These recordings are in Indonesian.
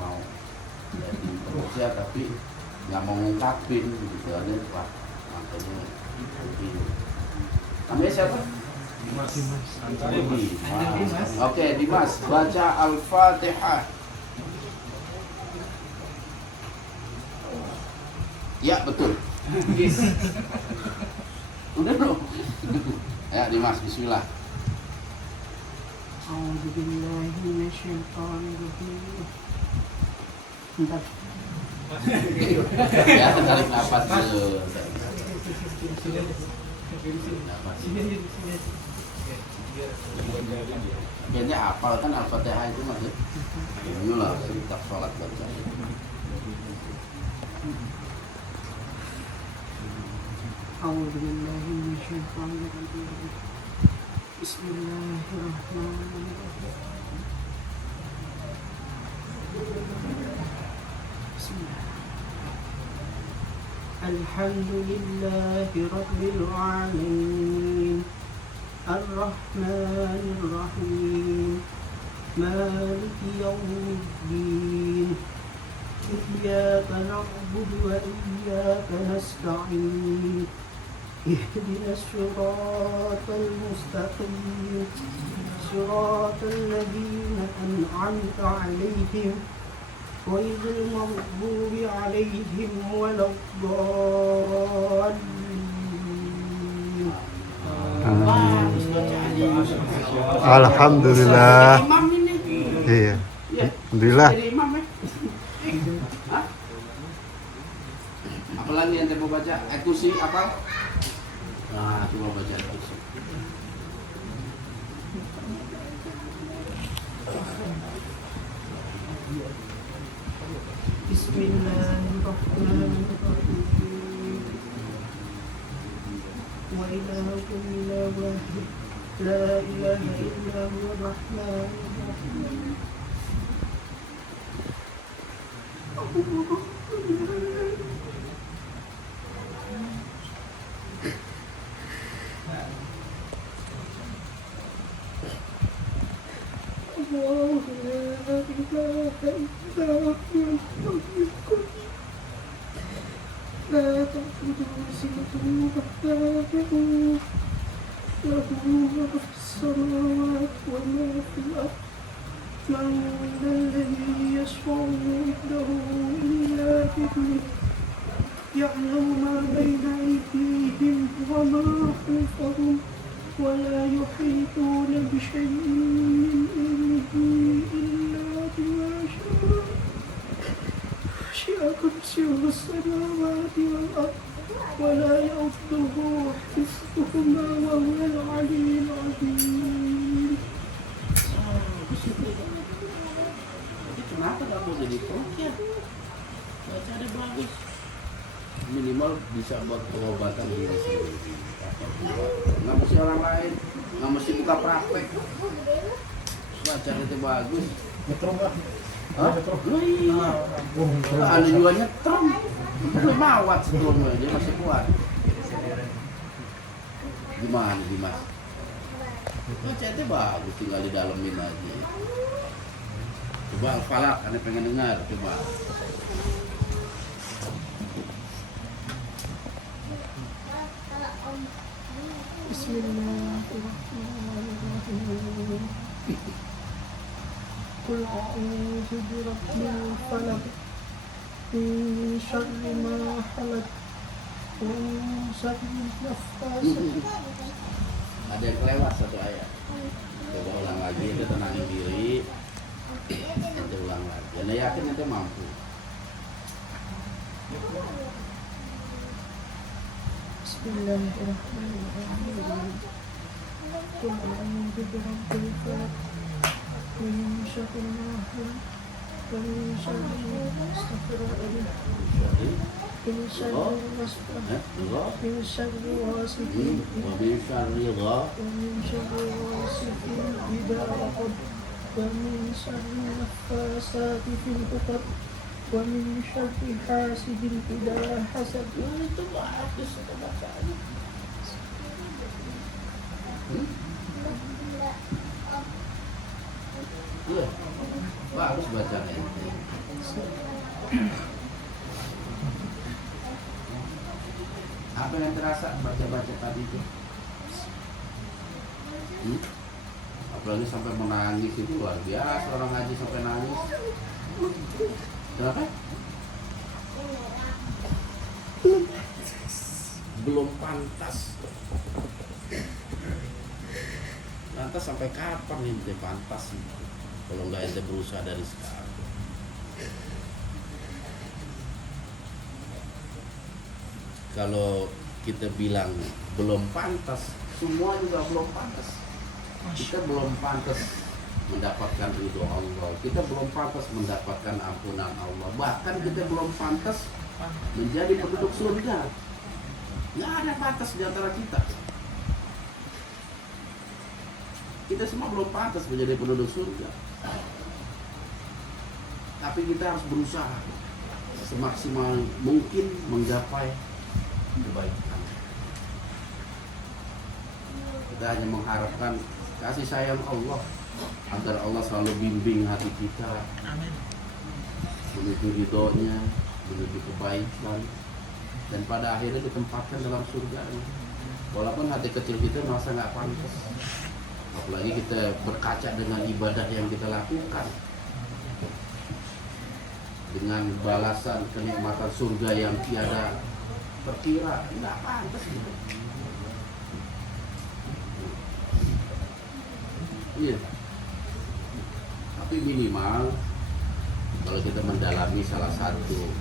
mau jadi pekerja tapi nggak mau ngungkapin gitu aja Pak, makanya begini. Namanya siapa? Dimas. Dimas. Oke, Dimas, baca Al-Fatihah. Ya, betul. Udah belum? Ya, Dimas, bismillah. A'udzubillahi minasyaitonirrajim. Bentar. Ya, tarik nafas dulu. Kayaknya hafal kan Al-Fatihah itu maksud. Inilah cerita sholat baca. A'udzubillahi minasyaitonirrajim. Bismillahirrahmanirrahim. Bismillah. Alhamdulillahi rabbil alamin. Ar-Rahmanir Rahim. Maliki yaumiddin. Iyyaka na'budu wa iyyaka nasta'in. اهدنا الصراط المستقيم صراط الذين أنعمت عليهم غير المغضوب عليهم ولا الضالين. Alhamdulillah. Iya. Alhamdulillah. Apalagi yang mau baca? Ekusi apa? Nah, coba baca ekusi. Bismillahirrahmanirrahim. Wa ilahukum ilahu wahid. La ilaha illa huwa ar-rahmanir rahim. الله لا إله إلا هو الحي القيوم لا تأخذه سنة ولا نوم له ما في السماوات وما في الأرض من ذا الذي يشفع عنده إلا بإذنه يعلم ما بين أيديهم وما خلفهم ولا يحيطون بشيء من علمه إلا بما شاء وسع كرسيه السماوات والأرض ولا يؤوده حفظهما وهو العلي العظيم. Kenapa kamu jadi ya? Bacanya bagus. Minimal bisa buat pengobatan diri sendiri. Nggak mesti orang lain, nggak mesti buka praktek. Bacaan itu bagus. Metro Mbak. Hah? Oh iya. Ada juga nyetrum. Belum mawat sebelumnya, dia masih kuat. Gimana Dimas? Bacaan bagus, tinggal di dalemin aja. Coba Al-Falaq, ane pengen dengar, coba. Bismillahirrahmanirrahim. Qul a'udzu birabbil falaq min syarri ma khalaq wa min syarri naffasati. Ada yang kelewat satu ayat. Coba ulang lagi, kita tenangin diri. Kita ulang lagi. Anda yakin nanti mampu. Bismillahirrahmanirrahim. Qul a'udzu birabbil falaq min syarri ma khalaq wa min syarri astaghfirullahaladzim. Min syarri min syarri ghasiqin Wabil syarri gha. ومن شر غاسق إذا وقب ومن شر النفاثات في العقد ومن شر حاسد إذا حسد. Itu bagus itu bacaannya. Iya. Bagus baca ente. Apa yang terasa baca-baca tadi itu? Apalagi sampai menangis itu luar biasa, orang ngaji sampai nangis. Kenapa? Belum pantas. Lantas sampai kapan ente pantas itu? Kalau nggak ente berusaha dari sekarang. Kalau kita bilang belum pantas, semua juga belum pantas. Kita belum pantas mendapatkan ridho Allah. Kita belum pantas mendapatkan ampunan Allah. Bahkan kita belum pantas menjadi penduduk surga. Nggak ada batas di antara kita. Kita semua belum pantas menjadi penduduk surga. Tapi kita harus berusaha semaksimal mungkin menggapai kebaikan. Kita hanya mengharapkan kasih sayang Allah agar Allah selalu bimbing hati kita menuju ridhonya, menuju kebaikan, dan pada akhirnya ditempatkan dalam surga. Walaupun hati kecil kita merasa nggak pantas, apalagi kita berkaca dengan ibadah yang kita lakukan, dengan balasan kenikmatan surga yang tiada terkira, nggak pantas gitu. Iya. Tapi minimal kalau kita mendalami salah satu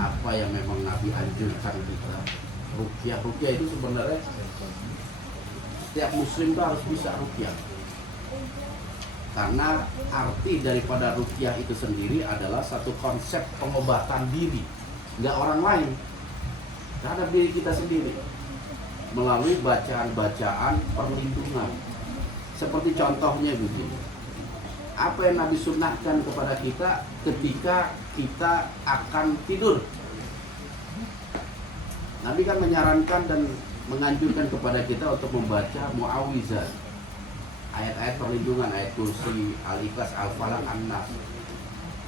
apa yang memang Nabi anjurkan kita, ruqyah. Ruqyah itu sebenarnya setiap muslim itu harus bisa ruqyah. Karena arti daripada ruqyah itu sendiri adalah satu konsep pengobatan diri, nggak orang lain, terhadap diri kita sendiri melalui bacaan-bacaan perlindungan. Seperti contohnya begini, apa yang Nabi sunnahkan kepada kita ketika kita akan tidur. Nabi kan menyarankan dan menganjurkan kepada kita untuk membaca mu'awizat, ayat-ayat perlindungan, ayat kursi, al-ikhlas, al-falaq, an-nas.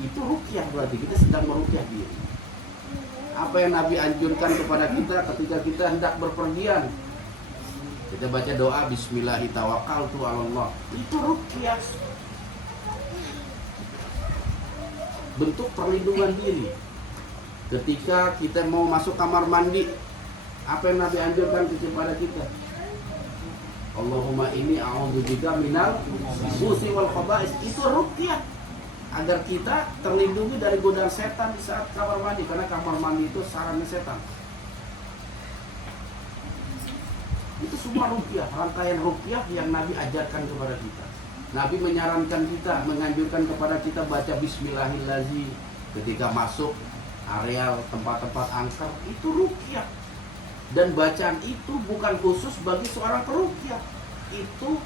Itu ruqyah, berarti kita sedang meruqyah diri. Apa yang Nabi anjurkan kepada kita ketika kita hendak berpergian, kita baca doa Bismillahirrahmanirrahim, itu ruqyah, bentuk perlindungan diri. Ketika kita mau masuk kamar mandi, apa yang Nabi anjurkan kepada kita? Allahumma inni a'udzubika minal khubuthi wal khaba'is. Itu ruqyah agar kita terlindungi dari godaan setan di saat kamar mandi, karena kamar mandi itu sarangnya setan. Itu semua ruqyah, rangkaian ruqyah yang Nabi ajarkan kepada kita. Nabi menyarankan kita, menganjurkan kepada kita baca Bismillahirrahmanirrahim ketika masuk areal tempat-tempat angker. Itu ruqyah. Dan bacaan itu bukan khusus bagi seorang peruqyah. Itu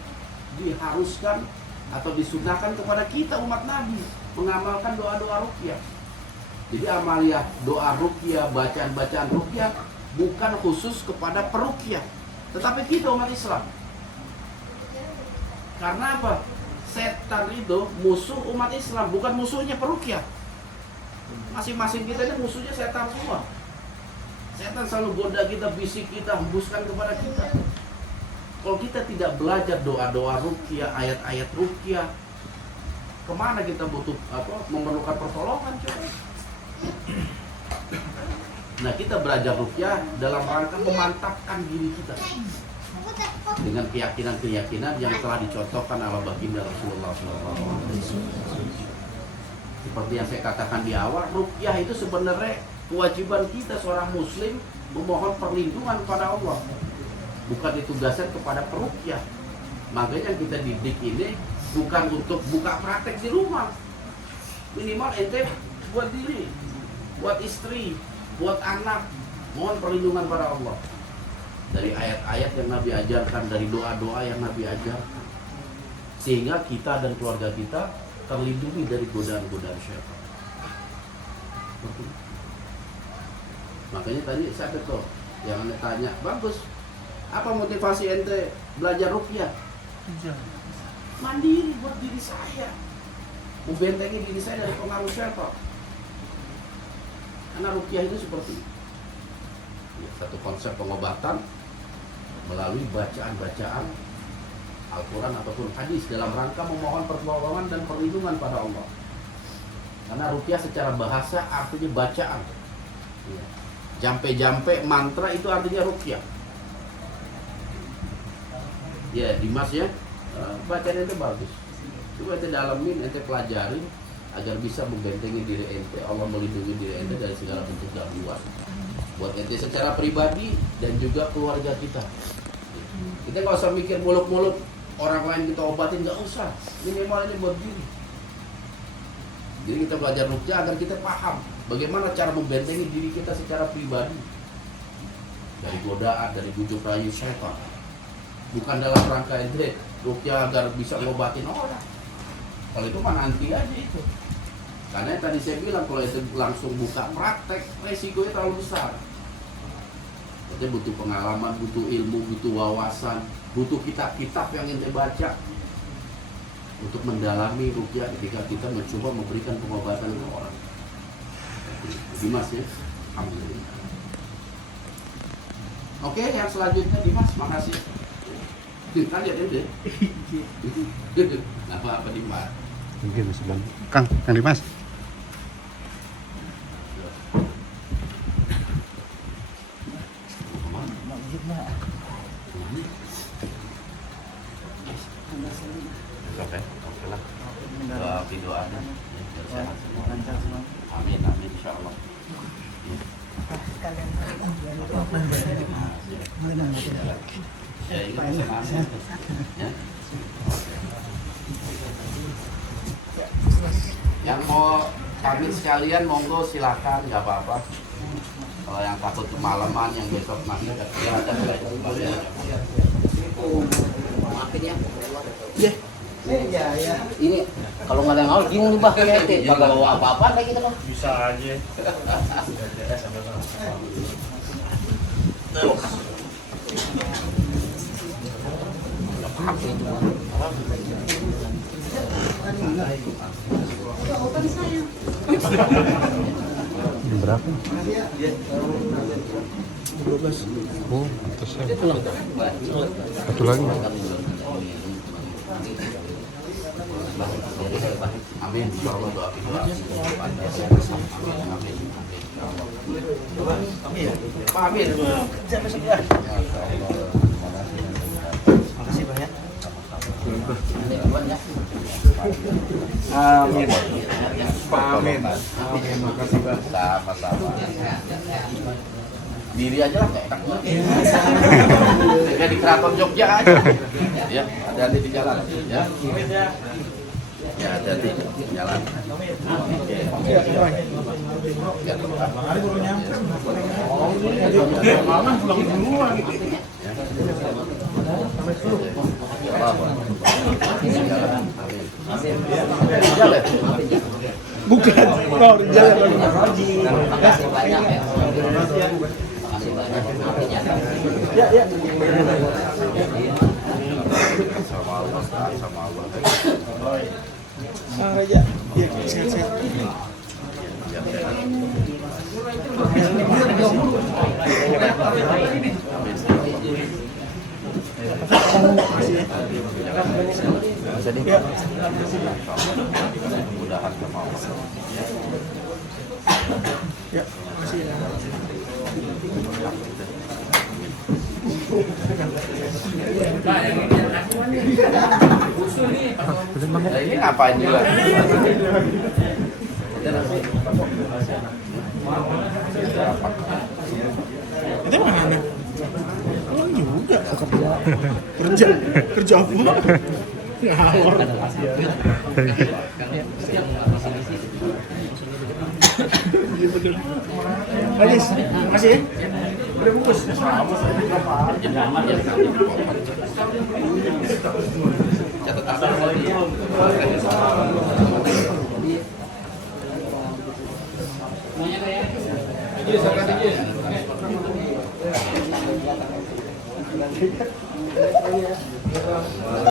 diharuskan atau disunahkan kepada kita umat Nabi mengamalkan doa-doa ruqyah. Jadi amaliyah doa ruqyah, bacaan-bacaan ruqyah bukan khusus kepada peruqyah, tetapi kita umat Islam. Karena apa? Setan itu musuh umat Islam, bukan musuhnya peruqyah. Masing-masing kita ini musuhnya setan semua. Setan selalu goda kita, bisik kita, hembuskan kepada kita. Kalau kita tidak belajar doa-doa ruqyah, ayat-ayat ruqyah, kemana kita butuh memerlukan pertolongan, coba? Nah, kita belajar ruqyah dalam rangka memantapkan diri kita dengan keyakinan-keyakinan yang telah dicontohkan oleh baginda Rasulullah SAW. Seperti yang saya katakan di awal, ruqyah itu sebenarnya kewajiban kita seorang muslim memohon perlindungan kepada Allah, bukan ditugaskan kepada peruqyah. Makanya kita didik ini bukan untuk buka praktek di rumah. Minimal ente buat diri, buat istri, buat anak, mohon perlindungan pada Allah dari ayat-ayat yang Nabi ajarkan, dari doa-doa yang Nabi ajarkan, sehingga kita dan keluarga kita terlindungi dari godaan-godaan syaitan. Makanya tadi saya betul yang Anda tanya, bagus. Apa motivasi ente belajar ruqyah? Mandiri buat diri saya, membentengi diri saya dari pengaruh syaitan. Karena ruqyah itu seperti ya, satu konsep pengobatan melalui bacaan-bacaan Al-Quran ataupun hadis dalam rangka memohon pertolongan dan perlindungan pada Allah. Karena ruqyah secara bahasa artinya bacaan. Ya. Jampe-jampe mantra itu artinya ruqyah. Ya Dimas ya, bacaan itu bagus. Coba ente dalamin, ente pelajari agar bisa membentengi diri ente, Allah melindungi diri ente dari segala bentuk gangguan. Buat ente secara pribadi dan juga keluarga kita. Kita nggak usah mikir muluk-muluk orang lain kita obatin, nggak usah. Minimal ini buat diri. Jadi kita belajar ruqyah agar kita paham bagaimana cara membentengi diri kita secara pribadi dari godaan, dari bujuk rayu syaitan. Bukan dalam rangka ente ruqyah agar bisa ngobatin orang. Kalau itu mah nanti aja itu. Karena tadi saya bilang kalau itu langsung buka praktek, resikonya terlalu besar. Jadi butuh pengalaman, butuh ilmu, butuh wawasan, butuh kitab-kitab yang ente baca untuk mendalami ruqyah ketika kita mencoba memberikan pengobatan ke orang. Dimas ya, alhamdulillah. Oke, yang selanjutnya Dimas, makasih. Kan lihat deh. Apa Dimas? Mungkin sebentar. Kang Dimas. Oke lah. Doa-doanya biar sehat semua. Amin insyaallah. Ya, ini ya. Yang mau pamit sekalian monggo silakan, nggak apa-apa. Kalau yang takut kemalaman, yang besok masih kerja ada maafin ya. Iya. Ya. Ini kalau nggak ada yang ngawal bingung nih bah, kagak bawa apa-apa kayak gitu bang. Bisa aja. Ini berapa? 12. Oh, atas ya. Satu lagi. Amin. Insyaallah doa kita. Amin. Sampai sebelah. Makasih banyak. Amin. Amin. Makasih Bang. Sama-sama. Diri aja lah kayak enak banget. Kayak di Keraton Jogja aja. Ya, hati-hati di jalan. Ya. Ya, hati-hati di jalan. Malam pulang duluan. Bukan, mau di jalan. Makasih banyak ya. Makasih banyak. Ya. Sama Allah, sama Allah. Ya, sehat-sehat. Mudah-mudahan sama Allah. Ya, makasih ya. Nah, ini ngapain juga? Itu mana? Oh juga kerja apa? Ngawur. Iya betul. Bagus, makasih ya. Udah bungkus.